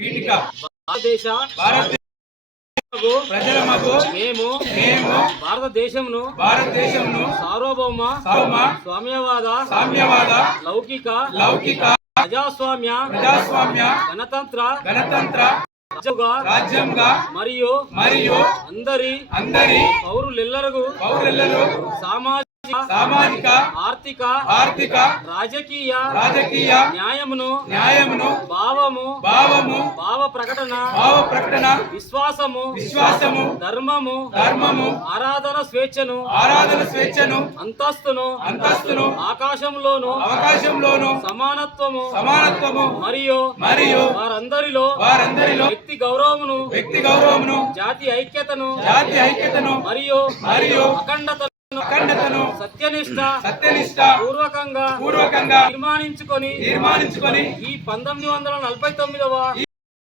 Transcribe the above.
పీఠిక. భారతదేశ భారత ప్రజలమకు మేము మేము భారతదేశంను భారతదేశంను సార్వభౌమ స్వామ్యవాద సామ్యవాద లౌకిక లౌకిక ప్రజాస్వామ్య ప్రజాస్వామ్య గణతంత్ర గణతంత్ర రాజ్యంగా మరియు మరియు అందరి అందరి పౌరులెల్లరూ పౌరులలో సామాజిక సామాజిక ఆర్థిక ఆర్థిక రాజకీయ రాజకీయ న్యాయమును న్యాయమును భావము భావము భావ ప్రకటన భావ ప్రకటన విశ్వాసము విశ్వాసము ధర్మము ధర్మము ఆరాధన స్వేచ్ఛను ఆరాధన స్వేచ్ఛను అంతస్తును అంతస్తును ఆకాశంలోను అవకాశంలోను సమానత్వము సమానత్వము మరియు మరియు వారందరిలో వారందరిలో వ్యక్తి గౌరవమును వ్యక్తి గౌరవమును జాతి ఐక్యతను జాతి ఐక్యతను మరియు మరియు అఖండతను సత్యనిష్ట సత్యనిష్ట పూర్వకంగా పూర్వకంగా తీర్మానించుకొని తీర్మానించుకొని ఈ పంతొమ్మిది వందల నలభై తొమ్మిదవ